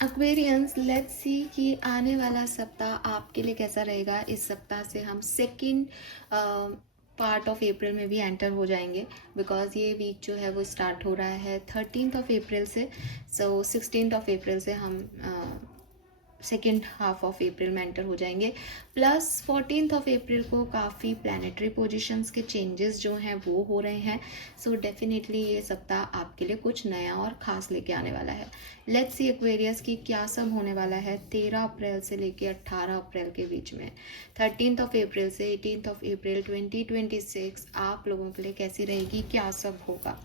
Aquarians, let's see कि आने वाला सप्ताह आपके लिए कैसा रहेगा। इस सप्ताह से हम सेकेंड पार्ट ऑफ अप्रैल में भी एंटर हो जाएंगे, बिकॉज ये वीक जो है वो स्टार्ट हो रहा है 13th ऑफ अप्रैल से। सो 16th ऑफ अप्रैल से हम सेकेंड हाफ ऑफ अप्रैल में एंटर हो जाएंगे। प्लस 14th ऑफ अप्रैल को काफ़ी प्लानिटरी पोजीशंस के चेंजेस जो हैं वो हो रहे हैं। सो डेफिनेटली ये सप्ताह आपके लिए कुछ नया और ख़ास लेके आने वाला है। लेट्स सी एक्वेरियस की क्या सब होने वाला है 13 अप्रैल से लेके 18 अप्रैल के बीच में। 13th ऑफ अप्रैल से 18th ऑफ अप्रैल 2026 आप लोगों के लिए कैसी रहेगी, क्या सब होगा।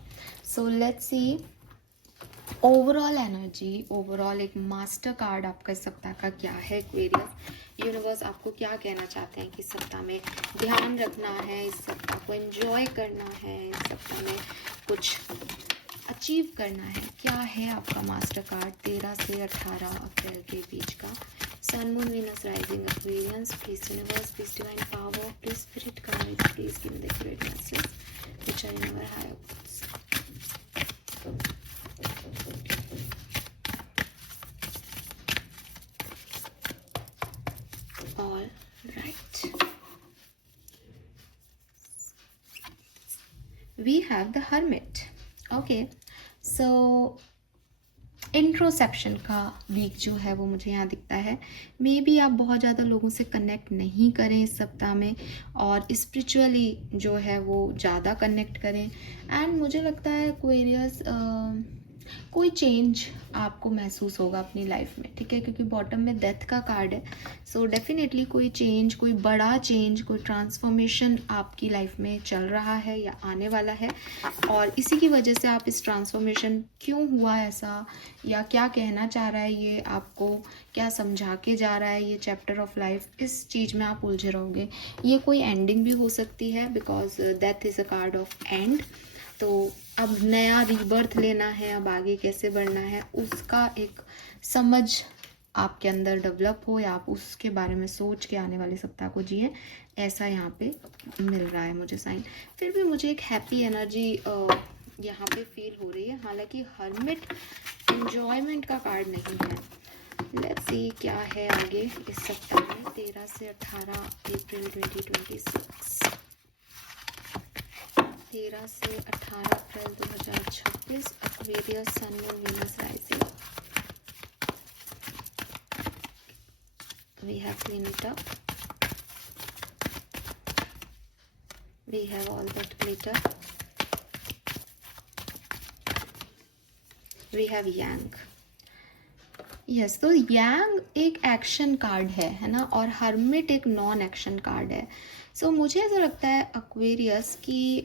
So let's see overall energy, overall एक मास्टर कार्ड आपका इस सप्ताह का क्या है एक्वेरियस। यूनिवर्स आपको क्या कहना चाहते हैं कि इस सप्ताह में ध्यान रखना है, इस सप्ताह को एंजॉय करना है, इस सप्ताह में कुछ अचीव करना है, क्या है आपका मास्टर कार्ड 13 से 18 अप्रैल के बीच का। Sun moon Venus rising Aquarians, please universe, please divine power, please spirit guide, please give me the great message which are in our higher goals. All right. We have the Hermit. Okay. So introspection का week जो है वो मुझे यहाँ दिखता है। May be आप बहुत ज़्यादा लोगों से कनेक्ट नहीं करें इस सप्ताह में, और स्पिरिचुअली जो है वो ज़्यादा कनेक्ट करें। एंड मुझे लगता है एक्वेरियस कोई चेंज आपको महसूस होगा अपनी लाइफ में, ठीक है, क्योंकि बॉटम में डेथ का कार्ड है। सो डेफिनेटली कोई चेंज, कोई बड़ा चेंज, कोई ट्रांसफॉर्मेशन आपकी लाइफ में चल रहा है या आने वाला है। और इसी की वजह से आप इस ट्रांसफॉर्मेशन क्यों हुआ ऐसा, या क्या कहना चाह रहा है ये आपको, क्या समझा के जा रहा है ये चैप्टर ऑफ लाइफ, इस चीज़ में आप उलझे रहोगे। ये कोई एंडिंग भी हो सकती है, because death is a card of and. तो अब नया रीबर्थ लेना है, अब आगे कैसे बढ़ना है, उसका एक समझ आपके अंदर डेवलप हो, या आप उसके बारे में सोच के आने वाले सप्ताह को जिए, ऐसा यहाँ पे मिल रहा है मुझे साइन। फिर भी मुझे एक हैप्पी एनर्जी यहाँ पे फील हो रही है, हालांकि हर्मिट एंजॉयमेंट का कार्ड नहीं है। लेट्स सी क्या है आगे इस सप्ताह में 13 से 18 अप्रैल 2026। 13 से 18 अप्रैल 2026 Aquarius, sun moon Venus rising. We have cleaned it up. We have all that glitter. We have yang. Yes, तो यांग एक एक्शन कार्ड है ना, और हर्मिट एक नॉन एक्शन कार्ड है। सो मुझे ऐसा लगता है एक्वेरियस की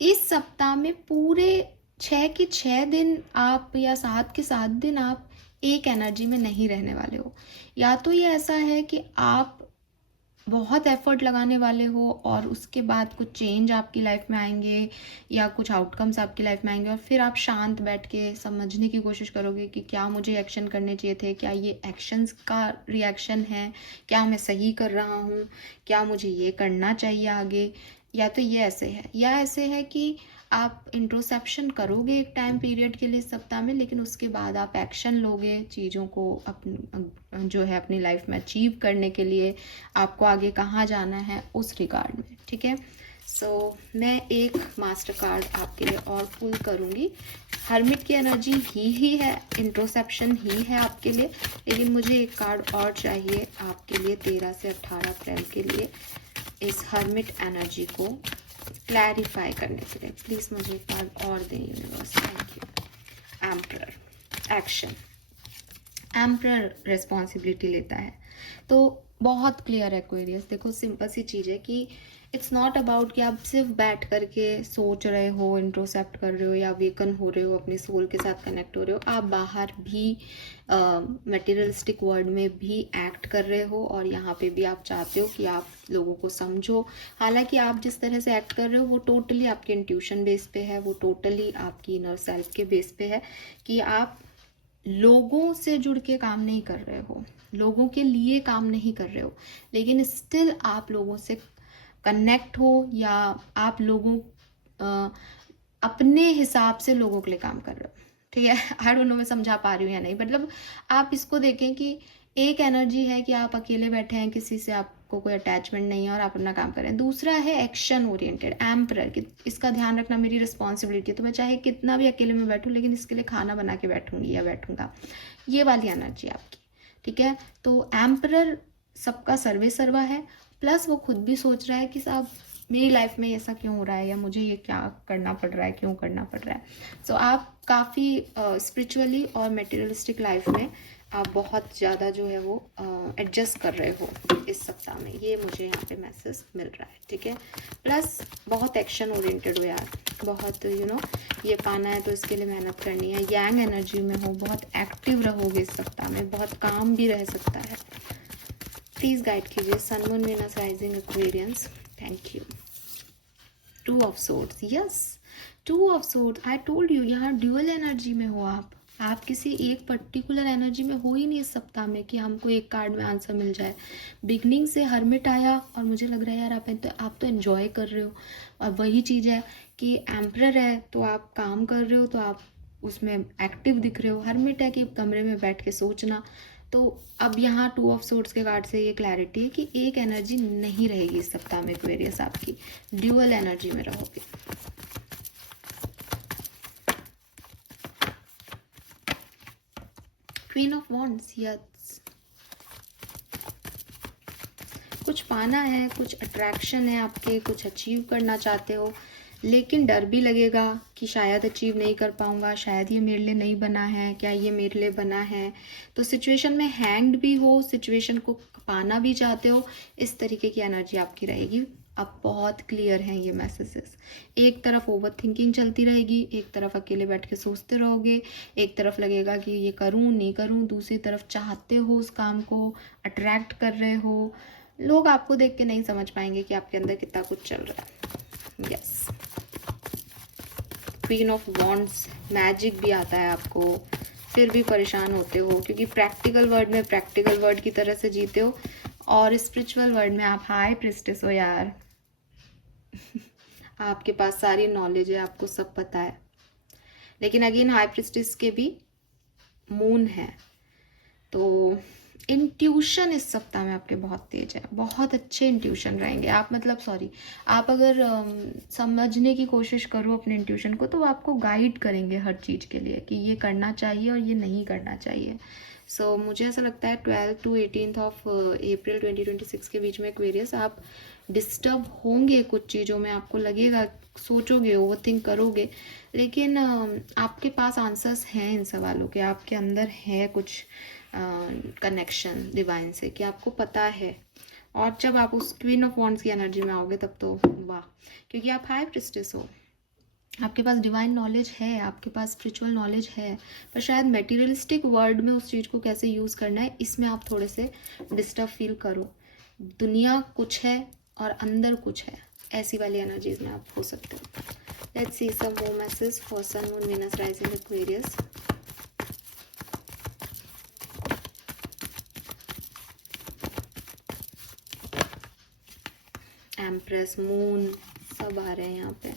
इस सप्ताह में पूरे 6 के 6 दिन आप, या 7 के 7 दिन आप एक एनर्जी में नहीं रहने वाले हो। या तो ये ऐसा है कि आप बहुत एफर्ट लगाने वाले हो और उसके बाद कुछ चेंज आपकी लाइफ में आएंगे, या कुछ आउटकम्स आपकी लाइफ में आएंगे, और फिर आप शांत बैठ के समझने की कोशिश करोगे कि क्या मुझे एक्शन करने चाहिए थे, क्या ये एक्शंस का रिएक्शन है, क्या मैं सही कर रहा हूँ, क्या मुझे ये करना चाहिए आगे। या तो ये ऐसे है, या ऐसे है कि आप इंट्रोसेप्शन करोगे एक टाइम पीरियड के लिए सप्ताह में, लेकिन उसके बाद आप एक्शन लोगे चीज़ों को जो है अपनी लाइफ में अचीव करने के लिए, आपको आगे कहाँ जाना है उस रिगार्ड में, ठीक है। सो मैं एक मास्टर कार्ड आपके लिए और पुल करूँगी। हर्मिट की एनर्जी ही है, इंट्रोसेप्शन ही है आपके लिए, लेकिन मुझे एक कार्ड और चाहिए आपके लिए 13 से 18 अप्रैल के लिए इस हर्मिट एनर्जी को क्लैरिफाई करने के लिए। प्लीज मुझे एक कार्ड और दें universe, thank you. Emperor, action. Emperor responsibility लेता है, तो बहुत क्लियर है एक्वेरियस। देखो सिंपल सी चीज़ है कि इट्स नॉट अबाउट कि आप सिर्फ बैठ करके सोच रहे हो, इंट्रोसेप्ट कर रहे हो, या वेकन हो रहे हो, अपनी सोल के साथ कनेक्ट हो रहे हो। आप बाहर भी मटेरियलिस्टिक वर्ल्ड में भी एक्ट कर रहे हो, और यहाँ पे भी आप चाहते हो कि आप लोगों को समझो। हालांकि आप जिस तरह से एक्ट कर रहे हो वो टोटली आपके इंट्यूशन बेस पे है, वो टोटली आपकी इनर सेल्फ के बेस पे है, कि आप लोगों से जुड़ के काम नहीं कर रहे हो, लोगों के लिए काम नहीं कर रहे हो, लेकिन स्टिल आप लोगों से कनेक्ट हो, या आप लोगों अपने हिसाब से लोगों के लिए काम कर रहे हो, ठीक है। आई डोंट नो मैं समझा पा रही हूँ या नहीं, मतलब आप इसको देखें कि एक एनर्जी है कि आप अकेले बैठे हैं, किसी से आपको कोई अटैचमेंट नहीं है और आप अपना काम कर रहे हैं। दूसरा है एक्शन ओरिएंटेड एम्परर, कि इसका ध्यान रखना मेरी रिस्पॉन्सिबिलिटी है, तो मैं चाहे कितना भी अकेले में बैठूँ लेकिन इसके लिए खाना बना के बैठूंगी या बैठूंगा, ये वाली एनर्जी आपकी, ठीक है। तो एम्परर सबका सर्वे सर्वा है, प्लस वो खुद भी सोच रहा है कि साहब मेरी लाइफ में ऐसा क्यों हो रहा है, या मुझे ये क्या करना पड़ रहा है, क्यों करना पड़ रहा है। सो आप काफ़ी स्पिरिचुअली और मटेरियलिस्टिक लाइफ में आप बहुत ज़्यादा जो है वो एडजस्ट कर रहे हो इस सप्ताह में, ये मुझे यहाँ पे मैसेज मिल रहा है, ठीक है। प्लस बहुत एक्शन ओरिएंटेड हो यार, बहुत ये पाना है तो इसके लिए मेहनत करनी है, यांग एनर्जी में हो, बहुत एक्टिव रहोगे इस सप्ताह में, बहुत काम भी रह सकता है। प्लीज़ गाइड कीजिए sun moon Venus rising Aquarians, thank you. Two of swords, yes, two of swords, I told you, यहाँ ड्यूअल एनर्जी में हो आप किसी एक पर्टिकुलर एनर्जी में हो ही नहीं इस सप्ताह में कि हमको एक कार्ड में आंसर मिल जाए। बिगनिंग से हर्मिट आया और मुझे लग रहा है यार आप तो एंजॉय कर रहे हो, और वही चीज़ है कि एम्परर है तो आप काम कर रहे हो, तो आप उसमें एक्टिव दिख रहे हो। हर्मिट है कि कमरे में बैठ के सोचना। तो अब यहाँ टू ऑफ सोर्ड्स के कार्ड से ये क्लैरिटी है कि एक एनर्जी नहीं रहेगी इस सप्ताह में एक्वेरियस, आपकी ड्यूअल एनर्जी में रहोगे। क्वीन ऑफ वॉन्ड्स, यस, कुछ पाना है, कुछ अट्रैक्शन है आपके, कुछ अचीव करना चाहते हो, लेकिन डर भी लगेगा कि शायद अचीव नहीं कर पाऊंगा, शायद ये मेरे लिए नहीं बना है, क्या ये मेरे लिए बना है। तो सिचुएशन में हैंग्ड भी हो, सिचुएशन को पाना भी चाहते हो, इस तरीके की एनर्जी आपकी रहेगी। अब बहुत क्लियर हैं ये मैसेजेस। एक तरफ ओवर थिंकिंग चलती रहेगी, एक तरफ अकेले बैठ के सोचते रहोगे, एक तरफ लगेगा कि ये करूं नहीं करूं, दूसरी तरफ चाहते हो उस काम को, अट्रैक्ट कर रहे हो। लोग आपको देख के नहीं समझ पाएंगे कि आपके अंदर कितना कुछ चल रहा है। Yes, queen of wands, magic भी आता है आपको, फिर भी परेशान होते हो क्योंकि प्रैक्टिकल वर्ल्ड में प्रैक्टिकल वर्ल्ड की तरह से जीते हो, और स्पिरिचुअल वर्ल्ड में आप हाई प्रिस्टेस हो यार। आपके पास सारी नॉलेज है, आपको सब पता है, लेकिन अगेन हाई प्रिस्टेस के भी मून है, तो इंट्यूशन इस सप्ताह में आपके बहुत तेज है, बहुत अच्छे इंट्यूशन रहेंगे आप, मतलब सॉरी, आप अगर समझने की कोशिश करो अपने इंट्यूशन को, तो वो आपको गाइड करेंगे हर चीज़ के लिए कि ये करना चाहिए और ये नहीं करना चाहिए। सो मुझे ऐसा लगता है 12 to 18 ऑफ अप्रैल 2026 के बीच में एक्वेरियस आप डिस्टर्ब होंगे कुछ चीज़ों में, आपको लगेगा, सोचोगे, ओवर थिंक करोगे, लेकिन आपके पास आंसर्स हैं इन सवालों के, आपके अंदर है कुछ कनेक्शन डिवाइन से कि आपको पता है। और जब आप उस क्वीन ऑफ वॉन्ड्स की एनर्जी में आओगे तब तो वाह, क्योंकि आप हाई प्रिस्टेस हो, आपके पास डिवाइन नॉलेज है, आपके पास स्पिरिचुअल नॉलेज है, पर शायद मटेरियलिस्टिक वर्ल्ड में उस चीज़ को कैसे यूज़ करना है इसमें आप थोड़े से डिस्टर्ब फील करो। दुनिया कुछ है और अंदर कुछ है, ऐसी वाली एनर्जीज में आप हो सकते हो। Let's see some more message for sun moon Venus rising Aquarius. Empress, moon, सब आ रहे हैं यहाँ पे।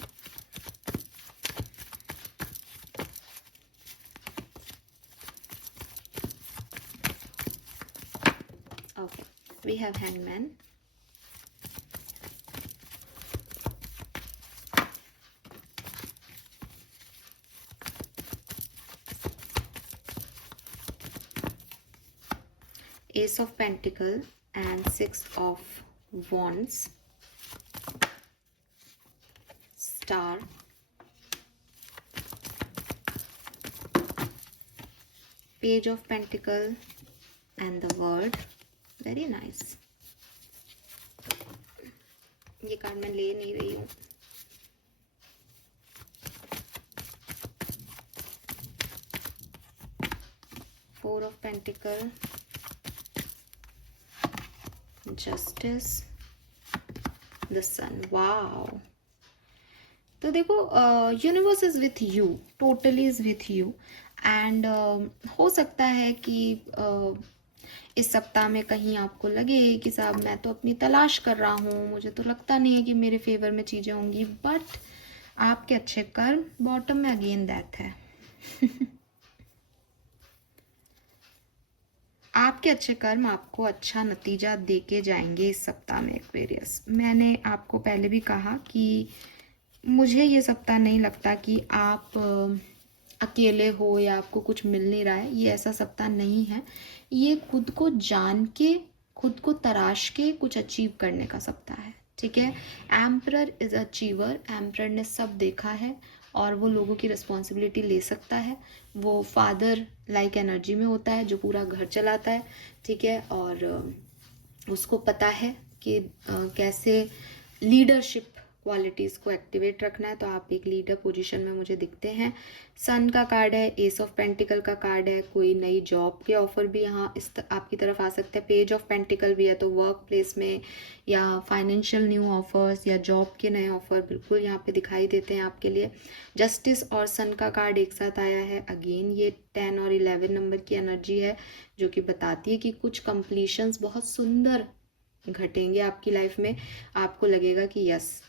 Okay, we have hangman, Ace of Pentacles and 6 of Wands, Star, Page of Pentacles and the World. Very nice. ये card मैं ले नहीं रही हूँ। Four of Pentacles, Justice, the Sun. Wow, तो देखो universe is with you, totally is with you, and हो सकता है कि इस सप्ताह में कहीं आपको लगे कि साहब मैं तो अपनी तलाश कर रहा हूँ, मुझे तो लगता नहीं है कि मेरे फेवर में चीज़ें होंगी, बट आपके अच्छे कर्म, बॉटम में अगेन डेथ है। आपके अच्छे कर्म आपको अच्छा नतीजा देके जाएंगे इस सप्ताह में एक्वेरियस। मैंने आपको पहले भी कहा कि मुझे ये सप्ताह नहीं लगता कि आप अकेले हो या आपको कुछ मिल नहीं रहा है। ये ऐसा सप्ताह नहीं है। ये खुद को जान के, खुद को तराश के कुछ अचीव करने का सप्ताह है, ठीक है। Emperor is achiever. एम्परर ने सब देखा है और वो लोगों की रिस्पॉन्सिबिलिटी ले सकता है। वो फादर लाइक एनर्जी में होता है जो पूरा घर चलाता है, ठीक है। और उसको पता है कि कैसे लीडरशिप क्वालिटीज़ को एक्टिवेट रखना है। तो आप एक लीडर पोजीशन में मुझे दिखते हैं। सन का कार्ड है, एस ऑफ पेंटिकल का कार्ड है। कोई नई जॉब के ऑफर भी यहाँ आपकी तरफ आ सकते हैं। पेज ऑफ पेंटिकल भी है, तो वर्क प्लेस में या फाइनेंशियल न्यू ऑफर्स या जॉब के नए ऑफर बिल्कुल यहाँ पे दिखाई देते हैं आपके लिए। जस्टिस और सन का कार्ड एक साथ आया है। अगेन ये 10 और 11 नंबर की एनर्जी है जो कि बताती है कि कुछ कंप्लीशंस बहुत सुंदर घटेंगे आपकी लाइफ में। आपको लगेगा कि यस,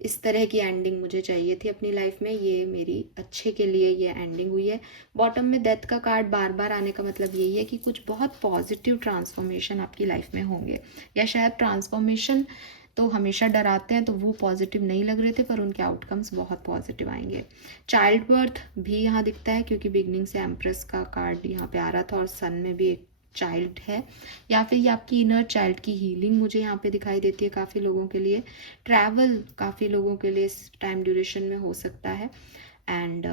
इस तरह की एंडिंग मुझे चाहिए थी अपनी लाइफ में, ये मेरी अच्छे के लिए ये एंडिंग हुई है। बॉटम में डेथ का कार्ड बार बार आने का मतलब यही है कि कुछ बहुत पॉजिटिव ट्रांसफॉर्मेशन आपकी लाइफ में होंगे, या शायद ट्रांसफॉर्मेशन तो हमेशा डराते हैं तो वो पॉजिटिव नहीं लग रहे थे, पर उनके आउटकम्स बहुत पॉजिटिव आएंगे। चाइल्ड बर्थ भी यहाँ दिखता है क्योंकि बिगनिंग से एम्प्रेस का कार्ड यहाँ पे आ रहा था और सन में भी एक चाइल्ड है, या फिर ये आपकी इनर चाइल्ड की हीलिंग मुझे यहाँ पे दिखाई देती है काफ़ी लोगों के लिए। ट्रैवल काफ़ी लोगों के लिए इस टाइम ड्यूरेशन में हो सकता है। एंड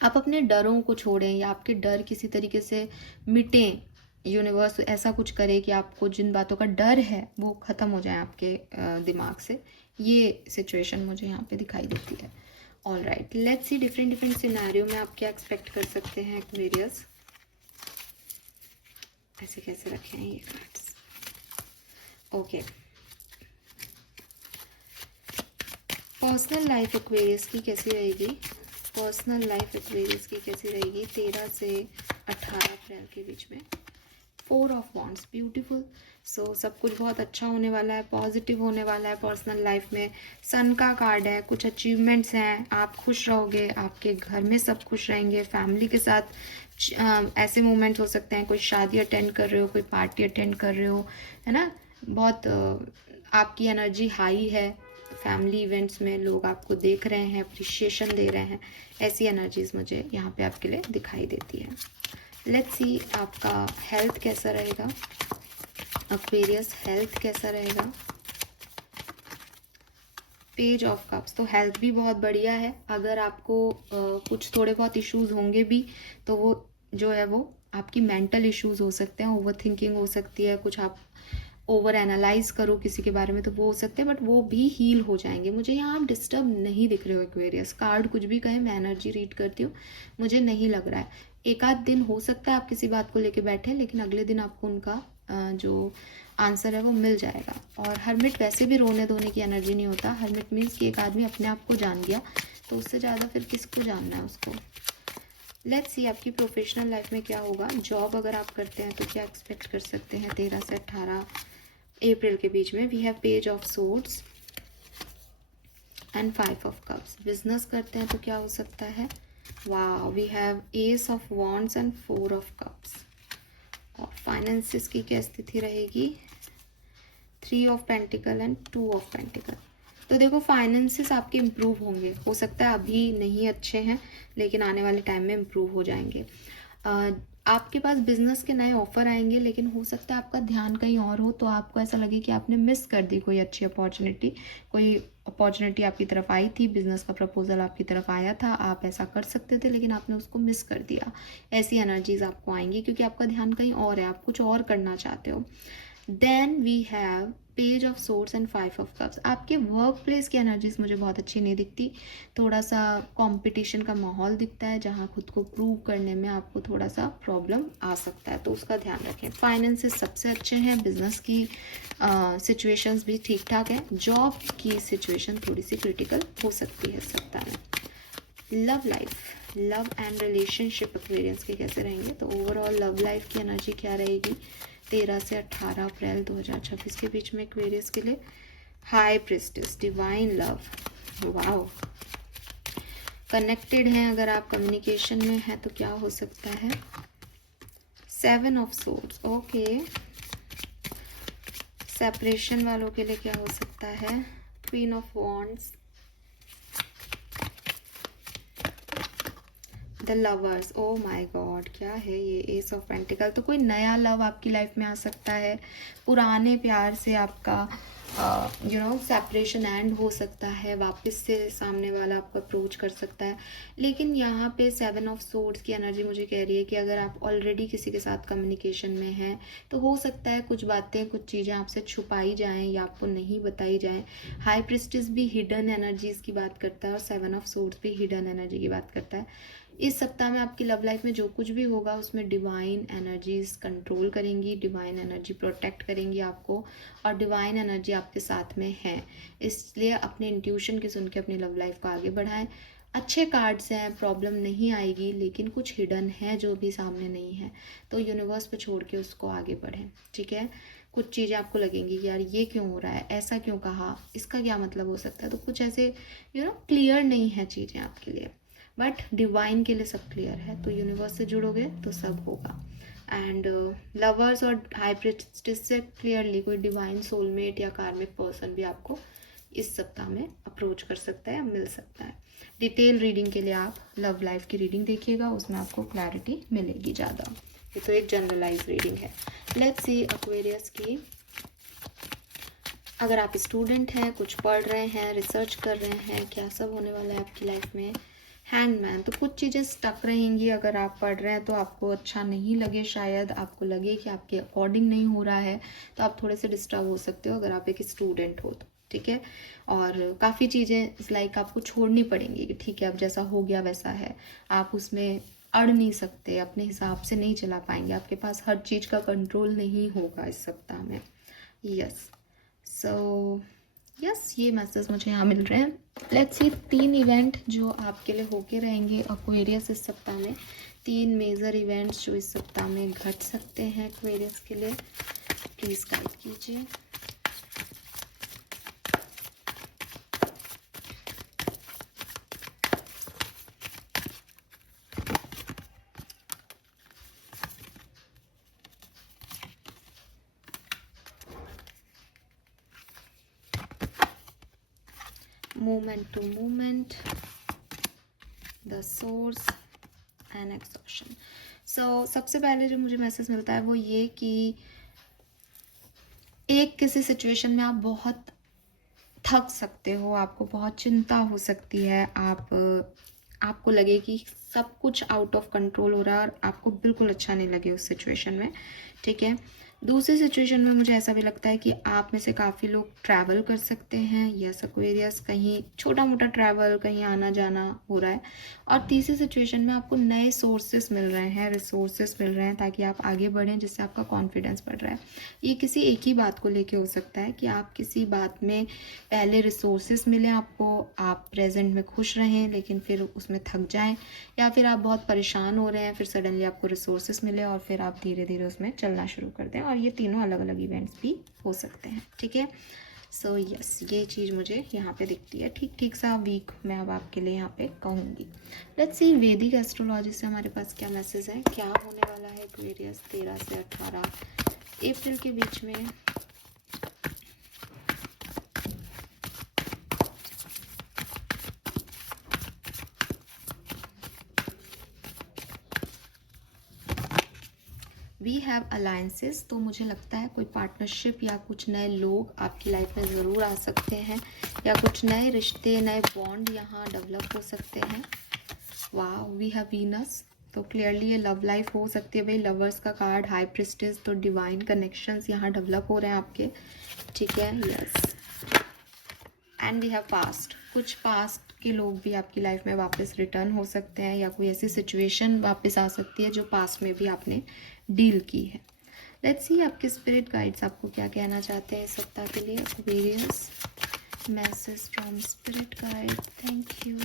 आप अपने डरों को छोड़ें या आपके डर किसी तरीके से मिटें। यूनिवर्स ऐसा कुछ करे कि आपको जिन बातों का डर है वो ख़त्म हो जाए आपके दिमाग से। ये सिचुएशन मुझे यहाँ पे दिखाई देती है। All right, let's see different different scenario में आप क्या एक्सपेक्ट कर सकते हैं एक्वेरियस। ऐसे कैसे रखे हैं ये cards. Okay, personal life Aquarius की कैसी रहेगी। पर्सनल लाइफ एक्वेरियस की कैसी रहेगी 13 से 18 अप्रैल के बीच में। 4 ऑफ वॉन्ड्स, ब्यूटीफुल। सो सब कुछ बहुत अच्छा होने वाला है, पॉजिटिव होने वाला है पर्सनल लाइफ में। सन का कार्ड है, कुछ अचीवमेंट्स हैं, आप खुश रहोगे, आपके घर में सब खुश रहेंगे, फैमिली के साथ ऐसे मोमेंट्स हो सकते हैं, कोई शादी अटेंड कर रहे हो, कोई पार्टी अटेंड कर रहे हो, है ना। बहुत आपकी एनर्जी हाई है। फैमिली इवेंट्स में लोग आपको देख रहे हैं, अप्रिशिएशन दे रहे हैं। ऐसी एनर्जीज मुझे यहाँ पे आपके लिए दिखाई देती है। लेट्स सी आपका हेल्थ कैसा रहेगा एक्वेरियस। हेल्थ कैसा रहेगा। पेज ऑफ कप्स, तो हेल्थ भी बहुत बढ़िया है। अगर आपको कुछ थोड़े बहुत इश्यूज होंगे भी तो वो जो है वो आपकी मेंटल इश्यूज हो सकते हैं, ओवर थिंकिंग हो सकती है, कुछ आप ओवर एनालाइज करो किसी के बारे में तो वो हो सकते हैं, बट वो भी हील हो जाएंगे। मुझे यहाँ आप डिस्टर्ब नहीं दिख रहे हो एक्वेरियस। कार्ड कुछ भी कहे, मैं एनर्जी रीड करती हूँ, मुझे नहीं लग रहा है। एक आध दिन हो सकता है आप किसी बात को लेके बैठे, लेकिन अगले दिन आपको उनका जो आंसर है वो मिल जाएगा। और हरमिट वैसे भी रोने धोने की एनर्जी नहीं होता। हरमिट मीन्स कि एक आदमी अपने आप को जान गया, तो उससे ज़्यादा फिर किसको जानना है उसको। लेट्स सी आपकी प्रोफेशनल लाइफ में क्या होगा। जॉब अगर आप करते हैं तो क्या एक्सपेक्ट कर सकते हैं 13 से 18 अप्रैल के बीच में। We have page of swords and 5 of cups. Business करते हैं तो क्या हो सकता है। वाह, we have ace of wands and 4 of cups. और फाइनेंसिस की क्या स्थिति रहेगी। 3 of pentacle and 2 of pentacle. तो देखो फाइनेंसिस आपके इम्प्रूव होंगे। हो सकता है अभी नहीं अच्छे हैं, लेकिन आने वाले टाइम में इम्प्रूव हो जाएंगे। आपके पास बिजनेस के नए ऑफर आएंगे, लेकिन हो सकता है आपका ध्यान कहीं और हो, तो आपको ऐसा लगे कि आपने मिस कर दी कोई अच्छी अपॉर्चुनिटी। कोई अपॉर्चुनिटी आपकी तरफ आई थी, बिजनेस का प्रपोजल आपकी तरफ आया था, आप ऐसा कर सकते थे लेकिन आपने उसको मिस कर दिया। ऐसी एनर्जीज आपको आएंगी क्योंकि आपका ध्यान कहीं और है, आप कुछ और करना चाहते हो। Then we have page of swords and 5 of cups. आपके वर्क प्लेस की एनर्जीज मुझे बहुत अच्छी नहीं दिखती। थोड़ा सा कंपटीशन का माहौल दिखता है जहाँ खुद को प्रूव करने में आपको थोड़ा सा प्रॉब्लम आ सकता है, तो उसका ध्यान रखें। फाइनेंसेस सबसे अच्छे हैं, बिजनेस की सिचुएशंस भी ठीक ठाक है। जॉब की सिचुएशन थोड़ी सी क्रिटिकल हो सकती है इस सप्ताह में। Love life, love and relationship Aquarians के कैसे रहेंगे। तो ओवरऑल लव लाइफ की एनर्जी क्या रहेगी 13 से 18 अप्रैल 2026 के बीच में एक्वेरियस के लिए। High priestess, divine love, wow, connected हैं अगर आप, कम्युनिकेशन में है तो क्या हो सकता है? 7 ऑफ सोर्ड्स, ओके। सेपरेशन वालों के लिए क्या हो सकता है? Queen of wands, the lovers, oh my God, क्या है ये? S of pentacle. तो कोई नया लव आपकी लाइफ में आ सकता है, पुराने प्यार से आपका सेपरेशन एंड हो सकता है, वापस से सामने वाला आपको अप्रोच कर सकता है। लेकिन यहाँ पे 7 ऑफ सोर्ड्स की एनर्जी मुझे कह रही है कि अगर आप ऑलरेडी किसी के साथ कम्युनिकेशन में हैं तो हो सकता है कुछ बातें, कुछ चीज़ें आपसे छुपाई जाएं या आपको नहीं बताई जाएं। हाई प्रिस्टेस भी हिडन एनर्जीज की बात करता है और 7 ऑफ सोर्ड्स भी हिडन एनर्जी की बात करता है। इस सप्ताह में आपकी लव लाइफ में जो कुछ भी होगा उसमें डिवाइन एनर्जीज कंट्रोल करेंगी, डिवाइन एनर्जी प्रोटेक्ट करेंगी आपको, और डिवाइन एनर्जी आपके साथ में है। इसलिए अपने इंट्यूशन की सुन के अपनी लव लाइफ को आगे बढ़ाएं। अच्छे कार्ड्स हैं, प्रॉब्लम नहीं आएगी, लेकिन कुछ हिडन है जो भी सामने नहीं है, तो यूनिवर्स पे छोड़ के उसको आगे बढ़ें, ठीक है? कुछ चीज़ें आपको लगेंगी कि यार ये क्यों हो रहा है, ऐसा क्यों कहा, इसका क्या मतलब हो सकता है, तो कुछ ऐसे क्लियर नहीं है चीज़ें आपके लिए, बट डिवाइन के लिए सब क्लियर है। तो यूनिवर्स से जुड़ोगे तो सब होगा। एंड लवर्स और हाई प्रिस्टेस से क्लियरली कोई डिवाइन सोलमेट या कार्मिक पर्सन भी आपको इस सप्ताह में अप्रोच कर सकता है या मिल सकता है। डिटेल रीडिंग के लिए आप लव लाइफ की रीडिंग देखिएगा, उसमें आपको क्लैरिटी मिलेगी ज़्यादा। ये तो एक जनरलाइज रीडिंग है। लेट्स सी एक्वेरियस की, अगर आप स्टूडेंट हैं, कुछ पढ़ रहे हैं, रिसर्च कर रहे हैं, क्या सब होने वाला है आपकी लाइफ में? हैंगमैन। तो कुछ चीज़ें स्टक रहेंगी। अगर आप पढ़ रहे हैं तो आपको अच्छा नहीं लगे, शायद आपको लगे कि आपके अकॉर्डिंग नहीं हो रहा है, तो आप थोड़े से डिस्टर्ब हो सकते हो अगर आप एक स्टूडेंट हो तो, ठीक है? और काफ़ी चीज़ें लाइक आपको छोड़नी पड़ेंगी कि ठीक है अब जैसा हो गया वैसा है, आप उसमें अड़ नहीं सकते, अपने हिसाब से नहीं चला पाएंगे, आपके पास हर चीज़ का कंट्रोल नहीं होगा इस सप्ताह में। यस, सो यस, ये मैसेज मुझे यहाँ मिल रहे हैं। लेट्स सी 3 इवेंट जो आपके लिए होके रहेंगे एक्वेरियस इस सप्ताह में। 3 मेजर इवेंट्स जो इस सप्ताह में घट सकते हैं एक्वेरियस के लिए, प्लीज़ गाइड कीजिए। Movement to movement, the source and exhaustion. So सबसे पहले जो मुझे मैसेज मिलता है वो ये कि एक किसी सिचुएशन में आप बहुत थक सकते हो, आपको बहुत चिंता हो सकती है, आपको लगे कि सब कुछ आउट ऑफ कंट्रोल हो रहा है और आपको बिल्कुल अच्छा नहीं लगे उस सिचुएशन में, ठीक है? दूसरी सिचुएशन में मुझे ऐसा भी लगता है कि आप में से काफ़ी लोग ट्रैवल कर सकते हैं, यस एक्वेरियस, कहीं छोटा मोटा ट्रैवल, कहीं आना जाना हो रहा है। और तीसरी सिचुएशन में आपको नए सोर्सेस मिल रहे हैं, रिसोर्सेस मिल रहे हैं ताकि आप आगे बढ़ें, जिससे आपका कॉन्फिडेंस बढ़ रहा है। ये किसी एक ही बात को लेके हो सकता है कि आप किसी बात में पहले रिसोर्सेस मिले आपको, आप प्रेजेंट में खुश रहें लेकिन फिर उसमें थक जाएं, या फिर आप बहुत परेशान हो रहे हैं, फिर सडनली आपको रिसोर्सेस मिले और फिर आप धीरे धीरे उसमें चलना शुरू कर दें। और ये तीनों अलग अलग इवेंट्स भी हो सकते हैं, ठीक है? सो यस, ये चीज़ मुझे यहाँ पे दिखती है। ठीक ठीक सा वीक मैं अब आपके लिए यहाँ पे कहूँगी। लेट्स सी वैदिक एस्ट्रोलॉजी से हमारे पास क्या मैसेज है, क्या होने वाला है एक्वेरियस 13 से 18 अप्रैल के बीच में। वी हैव अलायंसेस, तो मुझे लगता है कोई पार्टनरशिप या कुछ नए लोग आपकी लाइफ में ज़रूर आ सकते हैं, या कुछ नए रिश्ते, नए बॉन्ड यहाँ डेवलप हो सकते हैं। वाह, वी हैव वीनस, तो क्लियरली ये लव लाइफ हो सकती है भाई। लवर्स का कार्ड, हाई प्रिस्टेस, तो डिवाइन कनेक्शंस यहाँ डेवलप हो रहे हैं आपके, ठीक है? Yes, and we have past, कुछ पास्ट के लोग भी आपकी लाइफ में वापस रिटर्न हो सकते हैं, या कोई ऐसी सिचुएशन वापस आ सकती है जो पास्ट में भी आपने डील की है। लेट्स सी आपके स्पिरिट गाइड्स आपको क्या कहना चाहते हैं इस सप्ताह के लिए। Various message from spirit guide, thank you.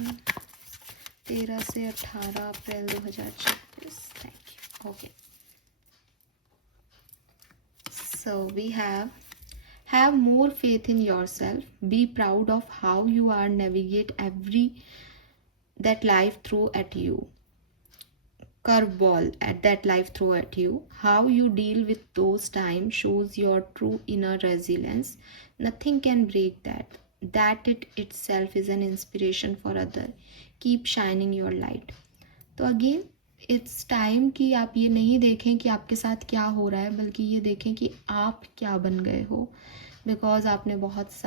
13 से 18 अप्रैल 2024, thank you. Okay, so we have have more faith in your self, be proud of how you are navigate every that life throw at you, curveball at that life throw at you. How you deal with those times shows your true inner resilience. Nothing can break that. That it itself is an inspiration for other. Keep shining your light. तो again it's time कि आप ये नहीं देखें कि आपके साथ क्या हो रहा है, बल्कि ये देखें कि आप क्या बन गए हो। बिकॉज आपने बहुत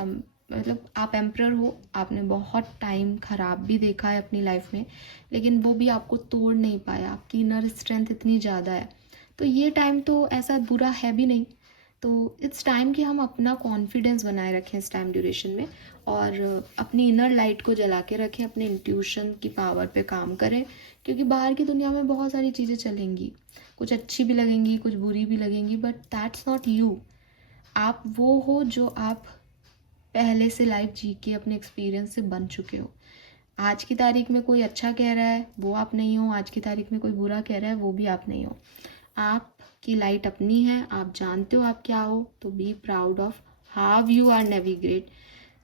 मतलब आप एम्प्रर हो, आपने बहुत टाइम ख़राब भी देखा है अपनी लाइफ में, लेकिन वो भी आपको तोड़ नहीं पाया। आपकी इनर स्ट्रेंथ इतनी ज़्यादा है, तो ये टाइम तो ऐसा बुरा है भी नहीं। तो इट्स टाइम कि हम अपना कॉन्फिडेंस बनाए रखें इस टाइम ड्यूरेशन में, और अपनी इनर लाइट को जला के रखें, अपने इंट्यूशन की पावर पे काम करें। क्योंकि बाहर की दुनिया में बहुत सारी चीज़ें चलेंगी, कुछ अच्छी भी लगेंगी, कुछ बुरी भी लगेंगी, बट दैट्स नॉट यू। आप वो हो जो आप पहले से लाइफ जी के अपने एक्सपीरियंस से बन चुके हो। आज की तारीख में कोई अच्छा कह रहा है वो आप नहीं हो, आज की तारीख में कोई बुरा कह रहा है वो भी आप नहीं हो। आपकी लाइट अपनी है, आप जानते हो आप क्या हो। तो be proud of how you are navigate.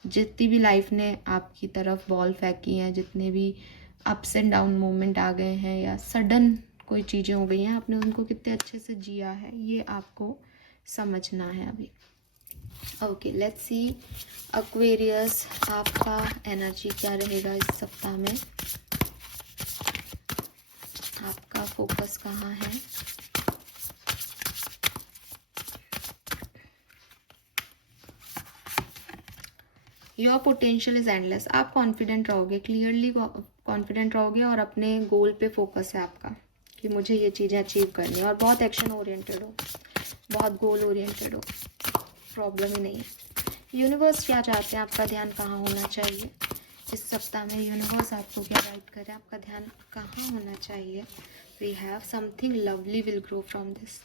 जितनी भी लाइफ ने आपकी तरफ बॉल फेंकी हैं, जितने भी अप्स एंड डाउन मोमेंट आ गए हैं या सडन कोई चीज़ें हो गई हैं, आपने उनको कितने अच्छे से जिया है, ये आपको समझना है अभी। ओके, लेट्स सी एक्वेरियस, आपका एनर्जी क्या रहेगा इस सप्ताह में। आपका फोकस कहाँ है? Your potential is endless. आप कॉन्फिडेंट रहोगे, क्लियरली कॉन्फिडेंट रहोगे, और अपने गोल पे फोकस है आपका कि मुझे ये चीज़ें अचीव करनी है, और बहुत एक्शन ओरिएंटेड हो, बहुत गोल ओरिएंटेड हो, प्रॉब्लम ही नहीं है। यूनिवर्स क्या चाहते हैं, आपका ध्यान कहाँ होना चाहिए इस सप्ताह में? यूनिवर्स आपको क्या गाइड करे, आपका ध्यान कहाँ होना चाहिए? We have something lovely will grow from this.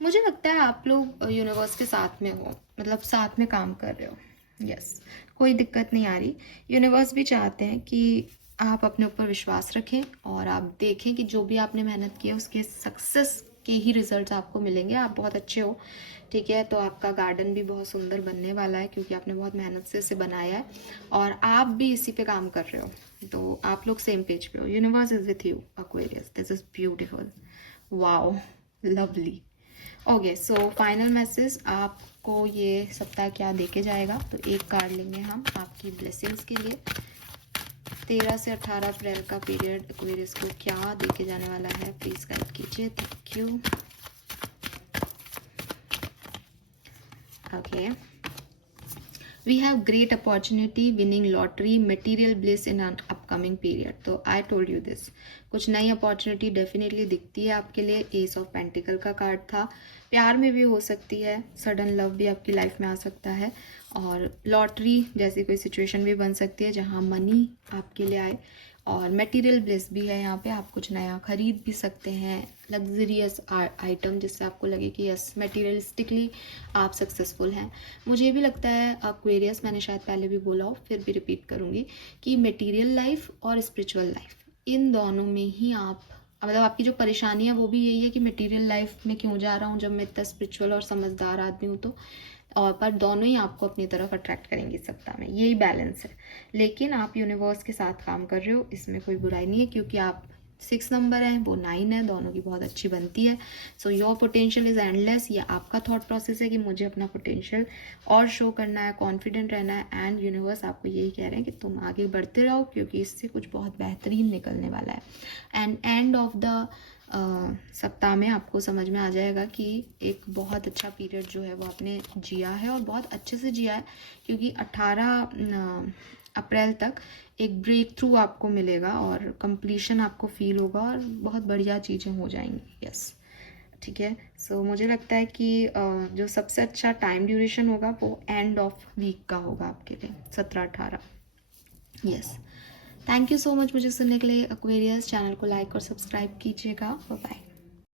मुझे लगता है आप लोग यूनिवर्स के साथ में हो, मतलब साथ में काम कर रहे हो। यस, कोई दिक्कत नहीं आ रही। यूनिवर्स भी चाहते हैं कि आप अपने ऊपर विश्वास रखें और आप देखें कि जो भी आपने मेहनत की है उसके सक्सेस के ही रिजल्ट्स आपको मिलेंगे। आप बहुत अच्छे हो, ठीक है। तो आपका गार्डन भी बहुत सुंदर बनने वाला है, क्योंकि आपने बहुत मेहनत से इसे बनाया है और आप भी इसी पे काम कर रहे हो। तो आप लोग सेम पेज पे हो। Universe is with you Aquarius. This is beautiful, wow, lovely. Okay, so final message आपको ये सप्ताह क्या देके जाएगा? तो एक कार्ड लेंगे हम आपकी ब्लेसिंग्स के लिए। 13 से 18 अप्रैल का पीरियड एक्वेरियस को क्या देके जाने वाला है, प्लीज गाइड कीजिए। Thank you. Okay, we have great opportunity, winning lottery, material bliss in an upcoming period. तो आई टोल्ड यू दिस, कुछ नई अपॉर्चुनिटी डेफिनेटली दिखती है आपके लिए। एस ऑफ पेंटिकल का कार्ड था, प्यार में भी हो सकती है, सडन लव भी आपकी लाइफ में आ सकता है, और लॉटरी जैसी कोई सिचुएशन भी बन सकती है जहां मनी आपके लिए आए, और मटेरियल ब्लिस भी है यहाँ पे। आप कुछ नया खरीद भी सकते हैं, लग्जरियस आइटम, जिससे आपको लगे कि यस मटेरियलिस्टिकली आप सक्सेसफुल हैं। मुझे भी लगता है एक्वेरियस, मैंने शायद पहले भी बोला हो, फिर भी रिपीट करूँगी कि मटेरियल लाइफ और स्पिरिचुअल लाइफ, इन दोनों में ही आप, मतलब आपकी जो परेशानी है वो भी यही है कि मटेरियल लाइफ में क्यों जा रहा हूँ जब मैं इतना स्पिरिचुअल और समझदार आदमी हूँ। तो और पर दोनों ही आपको अपनी तरफ अट्रैक्ट करेंगे इस सप्ताह में, यही बैलेंस है। लेकिन आप यूनिवर्स के साथ काम कर रहे हो, इसमें कोई बुराई नहीं है, क्योंकि आप 6 नंबर है, वो 9 है, दोनों की बहुत अच्छी बनती है। So your potential is endless. ये आपका थॉट प्रोसेस है कि मुझे अपना पोटेंशियल और शो करना है, कॉन्फिडेंट रहना है, एंड यूनिवर्स आपको यही कह रहे हैं कि तुम आगे बढ़ते रहो, क्योंकि इससे कुछ बहुत बेहतरीन निकलने वाला है। एंड एंड ऑफ द सप्ताह में आपको समझ में आ जाएगा कि एक बहुत अच्छा पीरियड जो है वो आपने जिया है, और बहुत अच्छे से जिया है, क्योंकि 18 अप्रैल तक एक ब्रेक थ्रू आपको मिलेगा और कंप्लीशन आपको फील होगा, और बहुत बढ़िया चीज़ें हो जाएंगी। यस, ठीक है। सो मुझे लगता है कि जो सबसे अच्छा टाइम ड्यूरेशन होगा वो एंड ऑफ वीक का होगा आपके लिए, 17-18। Yes, thank you so much मुझे सुनने के लिए एक्वेरियस। चैनल को लाइक और सब्सक्राइब कीजिएगा। Bye bye.